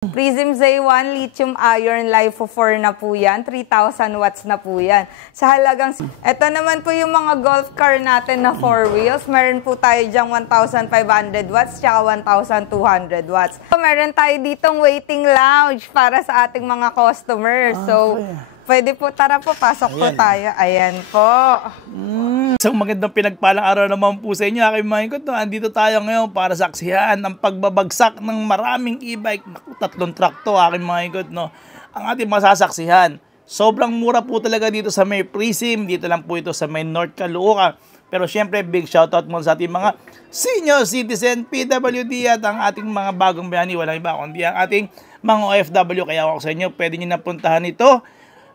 Prism Z1 lithium iron LiFePO 4 na po yan. 3,000 watts na po yan. Sa halagang... Ito naman po yung mga golf car natin na 4 wheels. Meron po tayo dyang 1,500 watts tsaka 1,200 watts. So, meron tayo ditong waiting lounge para sa ating mga customers. So, pwede po, tara po, pasok po tayo. Ayan po. Isang magandang pinagpalang araw naman po sa inyo, aking mga ikot. Andito tayo ngayon para saksihan ang pagbabagsak ng maraming e-bike. Naku, 3 truck to, aking mga ikot, no? Ang ating masasaksihan. Sobrang mura po talaga dito sa may Prism. Dito lang po ito sa may North Caloocan. Pero syempre, big shoutout mo sa ating mga senior citizen, PWD at ang ating mga bagong bayani. Walang iba kundi ang ating mga OFW. Kaya ako sa inyo, pwede nyo napuntahan ito.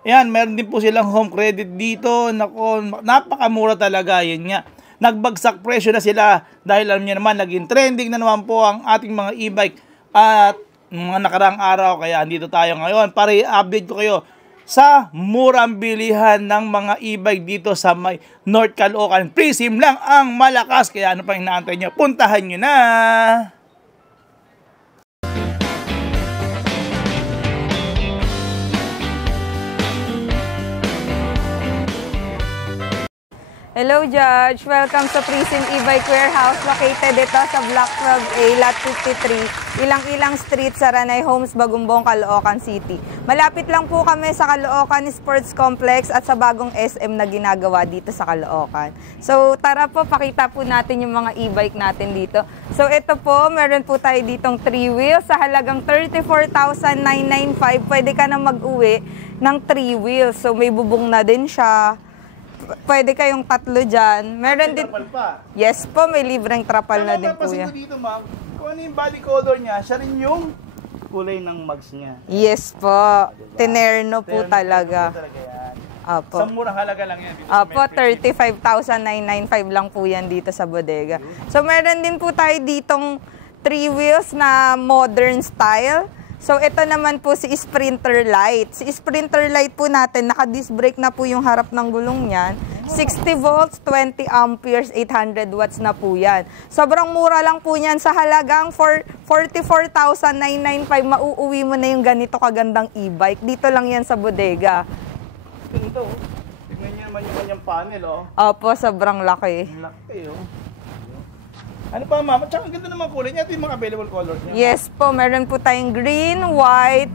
Ayan, meron din po silang home credit dito. Nako, napakamura talaga. Yan nga. Nagbagsak presyo na sila dahil alam niyo naman, naging trending na naman po ang ating mga e-bike at mga nakarang araw. Kaya andito tayo ngayon para i-update ko kayo sa murang bilihan ng mga e-bike dito sa may North Caloocan. Prism lang ang malakas. Kaya ano pang inaantay nyo? Puntahan nyo na! Hello, Judge. Welcome sa Prism E-Bike Warehouse located ito sa Block 12A, Lot 53, Ilang-Ilang Street, Saranay Homes, Bagumbong, Caloocan City. Malapit lang po kami sa Caloocan Sports Complex at sa bagong SM na ginagawa dito sa Caloocan. So, tara po, pakita po natin yung mga e-bike natin dito. So, ito po, meron po tayo ditong 3 wheels sa halagang 34,995. Pwede ka na mag-uwi ng 3 wheels. So, may bubong na din siya. Pwede kayong 3 dyan. Meron din... Yes po, may libreng trapal na din po yan. Dito, ma'am, kung ano yung body color niya, siya rin yung kulay ng mags niya. Yes po. Tinerno po talaga. Apo. Sa murang halaga lang yan. Apo, 35,995 lang po yan dito sa bodega. So, meron din po tayo ditong 3 wheels na modern style. So, ito naman po si Sprinter Light. Si Sprinter Light po natin, naka-disc brake na po yung harap ng gulong niyan. 60 volts, 20 amperes, 800 watts na po yan. Sobrang mura lang po yan sa halagang 44,995. Mauuwi mo na yung ganito kagandang e-bike. Dito lang yan sa bodega. Ito, tignan niyo naman yung kanyang panel, oh. Opo, sobrang laki. Laki, oh. Ano pa, ma'am? At saka ang ganda naman kulay niya. Ito yung mga available colors niya. Yes po, meron po tayong green, white,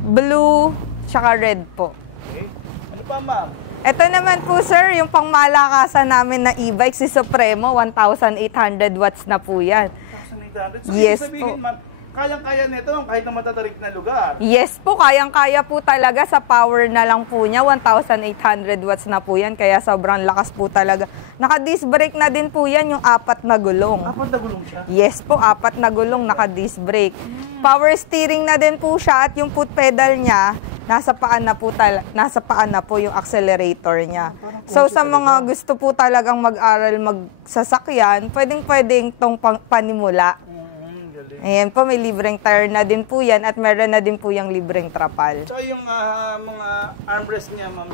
blue, tsaka red po. Okay. Ano pa, ma'am? Ito naman po, sir, yung pangmalakasan namin na e-bike, si Supremo, 1,800 watts na po yan. 1,800? So, yes sabihin, po. ma'am, kayang-kaya nito kahit na matatarik na lugar. Yes po, kayang-kaya po talaga sa power na lang po niya. 1,800 watts na po yan, kaya sobrang lakas po talaga. Naka-disc brake na din po yan, yung 4 na gulong. 4 na gulong siya? Yes po, 4 na gulong, naka-disc brake. Power steering na din po siya at yung foot pedal niya, nasa paan na po yung accelerator niya. So sa mga gusto po talagang mag-aral magsasakyan, pwedeng-pwedeng tong panimula. Ayan po, may libreng tire na din po yan at meron na din po yung libreng trapal. So yung mga armrest niya, ma'am,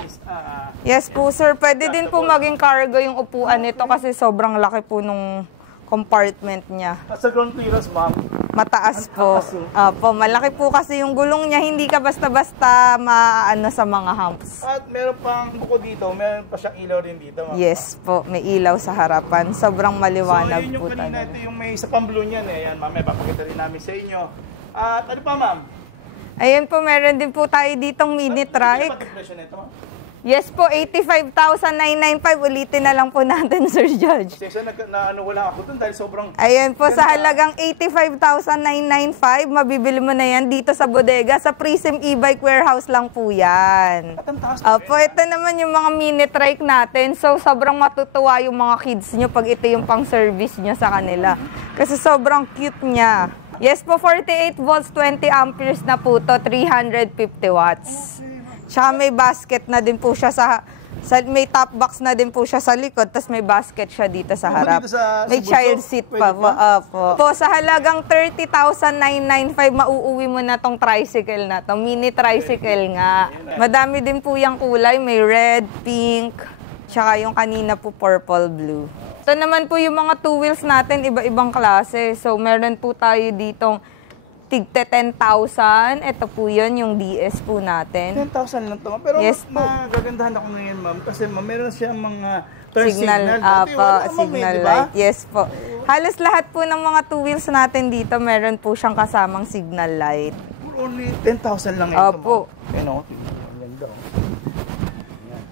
yes po, sir. Pwede din po maging cargo yung upuan nito kasi sobrang laki po nung compartment niya. Sa ground clearance, ma'am? Mataas po. Opo, malaki po kasi yung gulong niya. Hindi ka basta-basta maano sa mga humps. At meron pang buko dito, meron pa siyang ilaw rin dito, ma'am. Yes po, may ilaw sa harapan. Sobrang maliwanag so, yun yung po kanina, talaga. ito yung may isa pang blue niyan eh. Ayan, ma'am, may papakita rin namin sa inyo. At ano pa, ma'am? Ayan po, meron din po tayo ditong mini trike. Ano ba presyo nito, ma'am? Yes po, 85,995. Ulitin na lang po natin, Sir Judge. Kasi wala ako dun dahil sobrang... Ayan po, sa halagang 85,995, mabibili mo na yan dito sa bodega. Sa Prism E-Bike Warehouse lang po yan. At ang taas po. Opo, ito naman yung mga mini trike natin. So, sobrang matutuwa yung mga kids nyo pag ito yung pang-service nyo sa kanila. Kasi sobrang cute niya. Yes po, 48 volts, 20 amperes na po to, 350 watts. Tsaka may basket na din po siya may top box na din po siya sa likod, tapos may basket siya dito sa harap. May child seat pa po. Po, sa halagang 30,995, mauuwi mo na tong tricycle na to. Mini tricycle nga. Madami din po yung kulay. May red, pink, tsaka yung kanina po purple, blue. Ito naman po yung mga 2 wheels natin, iba-ibang klase. So, meron po tayo ditong tigte 10,000. Ito po yun, yung DS po natin. 10,000 lang to, ma'am. Pero Yes po. nagagandahan ako ngayon, ma'am. Kasi ma'am, meron siyang mga turn Signal, Dati, po, wala, ma'am, signal di ba? light. Yes po. Halos lahat po ng mga two wheels natin dito, meron po siyang kasamang signal light. Only 10,000 lang ito, Opo. ma'am. Yan o, ang ganda o. Yan.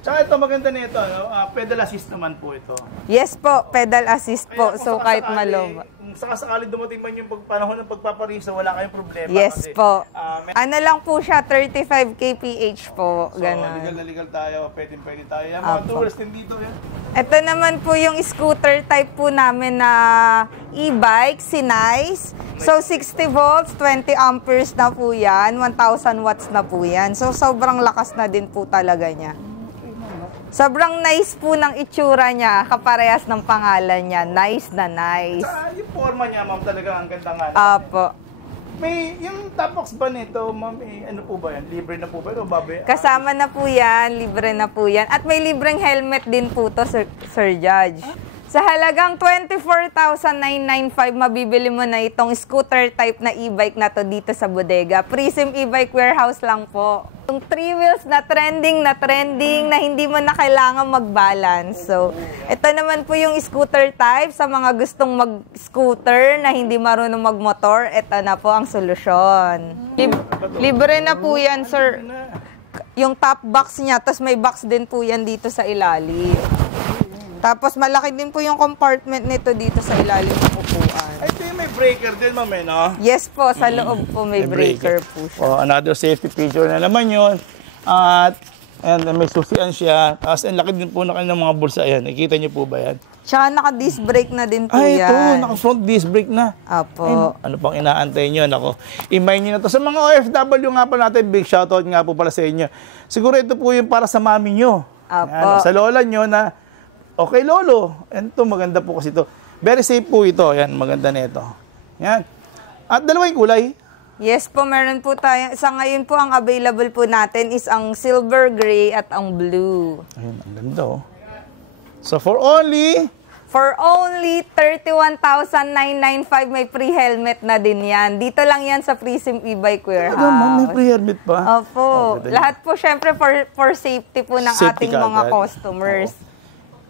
Tsaka ito, maganda na ito, no? Pedal assist naman po ito. Yes po, pedal assist po. Kaya kung So kahit sakasakali- maloba. Kung sakasakali dumating man yung panahon ng pagpaparisa, wala kayong problema. Yes kasi, po. may- Ano lang po siya, 35 kph po. So, Ganon. legal na legal tayo, pwede tayo. Yan, mga Apo. tourists din dito. Yan. Ito naman po yung scooter type po namin na e-bike, si Nice. So 60 volts, 20 amperes na po yan, 1,000 watts na po yan. So sobrang lakas na din po talaga niya. Sobrang nice po ng itsura niya, kaparehas ng pangalan niya. Nice na nice. Tsaka yung forma niya, ma'am, talaga ang ganda nga. Apo. May, yung top box ba nito, ma'am, ano po ba yan? Libre na po ba ito? Babe? Kasama na po yan, libre na po yan. At may libreng helmet din po to, Sir Judge. Sa halagang 24,995, mabibili mo na itong scooter type na e-bike na to dito sa bodega. Prism e-bike warehouse lang po. Yung 3 wheels na trending na hindi mo na kailangan mag-balance. So, ito naman po yung scooter type sa mga gustong mag-scooter na hindi marunong mag-motor. Ito na po ang solusyon. Libre na po yan, sir. Yung top box niya, tapos may box din po yan dito sa ilalim. Tapos malaki din po yung compartment nito dito sa ilalim ng upuan. Ay, ito yung may breaker din, ma'am, no? Yes po, sa loob po may breaker po siya. Oh, another safety feature na naman yun. At, and may susian siya. Tapos, ang laki din po na kanilang mga bulsa. Ayan, nakikita niyo po ba yan? Tsaka naka-disc brake na din po Ay, yan. ito, naka-front disc brake na. Apo. Ano pang inaantay nyo? Nako, imay nyo na to. Sa mga OFW nga pa natin, big shoutout nga po pala sa inyo. Siguro ito po yung para sa mami nyo. Apo. Yan, sa lola nyo na, okay lolo, ito maganda po kasi ito. Very safe po ito. Yan, maganda na ito. Yan. At dalawa yung kulay. Yes po, meron po tayo. Sa ngayon po, ang available po natin is ang silver gray at ang blue. Ayun, ang ganda oh. So for only For only 31,995, may free helmet na din yan. Dito lang yan sa Prism e-bike warehouse. may free helmet pa. Opo. Lahat po, syempre, for safety po ng Safety ating mga kaagad. customers.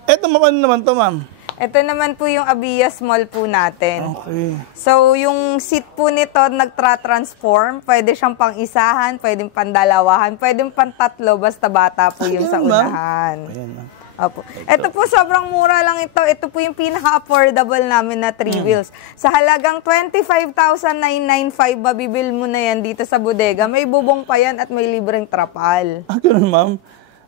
Ito, ano naman to, ma'am? Ito naman po yung Abia Small po natin. Okay. So, yung seat po nito, nagtra-transform. Pwede siyang pang-isahan, pwedeng pandalawahan, pwedeng pantatlo, basta bata po yung sa ganun, ma'am? unahan. Ayan, ma'am. Opo. Ito po, sobrang mura lang ito. Ito po yung pinaka-affordable namin na 3 wheels. Sa halagang 25,995, mabibil mo na yan dito sa bodega. May bubong pa yan at may libreng trapal. Ganun, ma'am.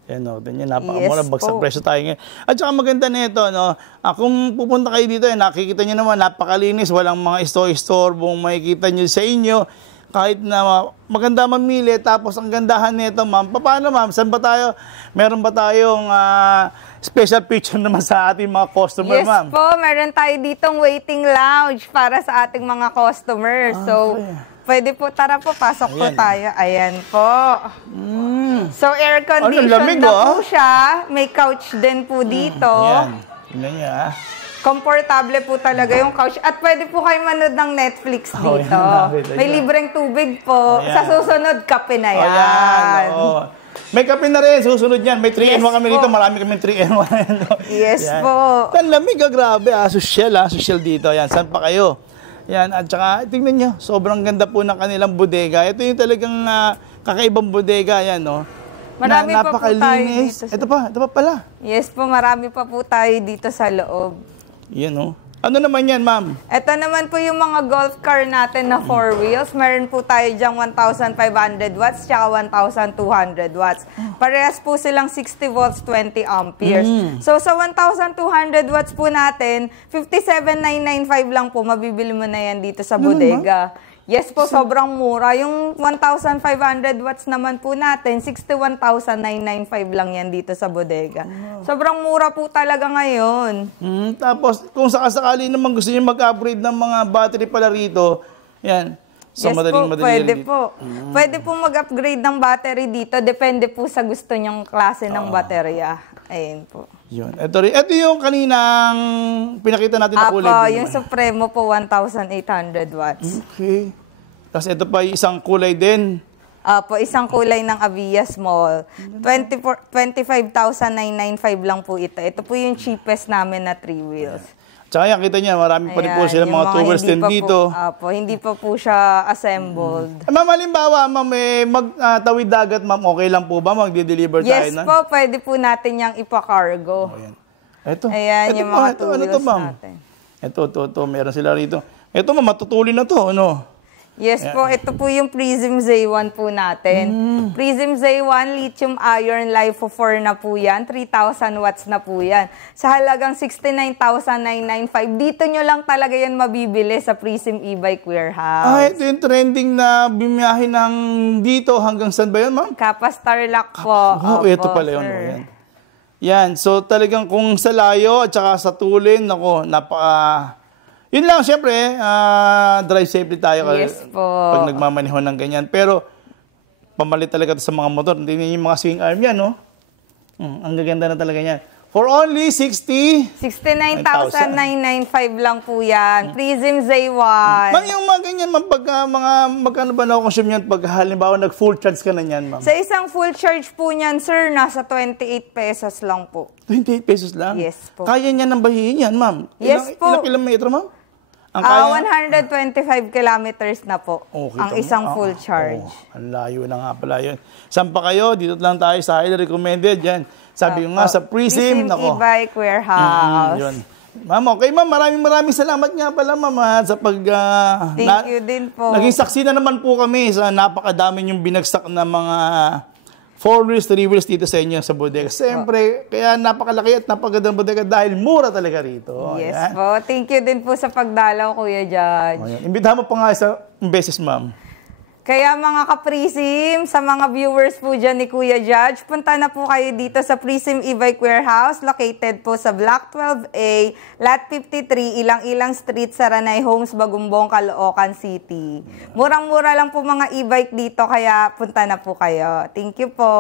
Yan, no. Yan, napakamura. Yes Bagsak po. presyo tayo ngayon. At saka maganda nito, no. Kung pupunta kayo dito, nakikita nyo naman, napakalinis. Walang mga store-store makikita nyo sa inyo. Kahit na maganda mamili, tapos ang gandahan nito, ma'am. Paano, ma'am? Saan ba tayo? Meron ba tayong special feature naman sa ating mga customer, Yes ma'am? po, meron tayo ditong waiting lounge para sa ating mga customers. So, pwede po, tara po, pasok po Ayan. tayo. Ayan po. So, air conditioned lamig, na oh. po siya. May couch din po dito. Ayan. Tingnan nyo, ha? Komportable po talaga yung couch. At pwede po kayo manood ng Netflix Oh, dito. yan, nakita May niyo. libreng tubig po. Ayan. Sa susunod, kape na yan. Ayan, oo. May kape na rin, susunod yan. May 3-in-1 Yes kami po. dito. Marami kami 3-in-1. Yes Yan. po. Ang lamig, grabe. Social dito. Yan, saan pa kayo? Yan, at saka, tingnan nyo, sobrang ganda po ng kanilang bodega. Ito yung talagang kakaibang bodega. Yan, no? Marami pa po tayo napakalinis. dito. Ito pa pala. Yes po, marami pa po tayo dito sa loob. Yan, no? Ano naman yan, ma'am? Ito naman po yung mga golf car natin na 4 wheels. Meron po tayo dyang 1,500 watts tsaka 1,200 watts. Parehas po silang 60 volts, 20 amperes. So sa 1,200 watts po natin, 57,995 lang po. Mabibili mo na yan dito sa bodega. Yes po, sobrang mura. Yung 1,500 watts naman po natin, 61,995 lang yan dito sa bodega. Sobrang mura po talaga ngayon. Tapos, kung sakasakali naman gusto niyo mag-upgrade ng mga battery pala rito, yan. So, Yes madali pwede dito. po. Pwede po mag-upgrade ng battery dito. Depende po sa gusto niyong klase ng baterya. Ayun po. Yun. Ito yung kaninang pinakita natin na kulay. Apo, blue yung naman. Supremo po, 1,800 watts. Okay. Tapos ito pa yung isang kulay din. Po, isang kulay ng Avia Small. 25,995 lang po ito. Ito po yung cheapest namin na 3 wheels. Tsaka yan, kita niya, marami pa rin po sila yung mga 2 wheels din dito. Hindi pa po siya assembled. Ma'am, halimbawa, ma'am, magtawid dagat, ma'am, okay lang po ba? Magde-deliver tayo Yes na? po, pwede po natin yung ipa-cargo. Ayan. Ito. Ayan, yung mga 2 ano wheels to, ma'am? natin. Ito, meron sila rito. Ito, ma'am, matutulin na to, ano? Yes po, ito po yung Prism Z1 po natin. Prism Z1, lithium iron LiFePO 4 na po yan. 3,000 watts na po yan. Sa halagang 69,995. Dito nyo lang talaga yan mabibili sa Prism e-bike warehouse. Ito yung trending na bimiyahin ng dito hanggang saan ba yun, ma'am? Kapas Tarlac po. Oh, ito pala yun. sir. Yan. Yan, so talagang kung sa layo at saka sa tulin, nako, yun lang, syempre, drive safety tayo Yes po. pag nagmamaneho ng ganyan. Pero, pamalit talaga sa mga motor. Hindi yung mga swing arm yan, no? Ang gaganda na talaga yan. For only 69,995 lang po yan. Prism Z1. Ma'am, yung mga ganyan, ma'am, magkano ba na-consume yan pag halimbawa nag-full charge ka na yan, ma'am? Sa isang full charge po niyan, sir, nasa 28 pesos lang po. 28 pesos lang? Yes po. Kaya niya ng bahihin yan, ma'am? Yes po. Ilang kilometro, ma'am? Ang kaya? 125 kilometers na po ang isang full charge. Ang layo na nga pala yun. Saan pa kayo? Dito lang tayo sa highly recommended. Yan. Sabi ko nga sa Prism. Prism e-bike warehouse. Yun. Ma'am, okay ma'am. Maraming salamat nga pala ma'am sa pag... Thank you din po. Naging saksi na naman po kami sa napakadami yung binagsak na mga 4 wheels, 3 wheels dito sa inyo sa bodega. Siyempre, kaya napakalaki at napagandang bodega dahil mura talaga rito. Yes Ayan. po. Thank you din po sa pagdalaw, Kuya Judge. Ayan. Imbitahan mo pa nga sa beses, ma'am. Kaya mga ka-Prism, sa mga viewers po dyan ni Kuya Judge, punta na po kayo dito sa Prism e-bike warehouse, located po sa Block 12A, Lot 53, Ilang-Ilang Street, Saranay Homes, Bagumbong, Caloocan City. Murang-mura lang po mga e-bike dito, kaya punta na po kayo. Thank you po.